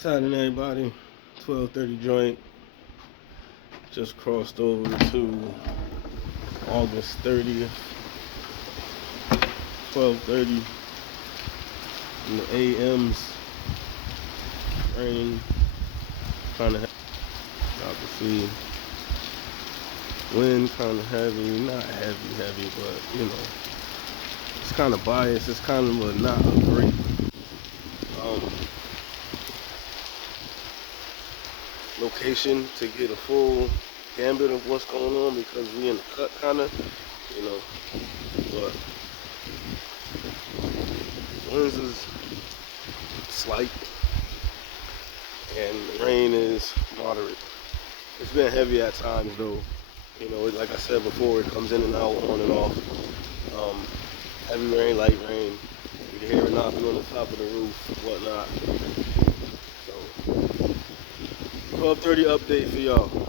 Saturday, everybody. 12:30 joint. Just crossed over to August 30th. 12:30 in the AMs. Rain. Kind of about to see. Wind kind of heavy. Not heavy, but you know, it's kind of biased. It's kind of not a great location to get a full gambit of what's going on because we in the cut kind of, you know, but winds is slight and the rain is moderate. It's been heavy at times though, you know, like I said before, it comes in and out, on and off. Heavy rain, light rain, you can hear it knocking on the top of the roof, whatnot. So 12:30 update for y'all.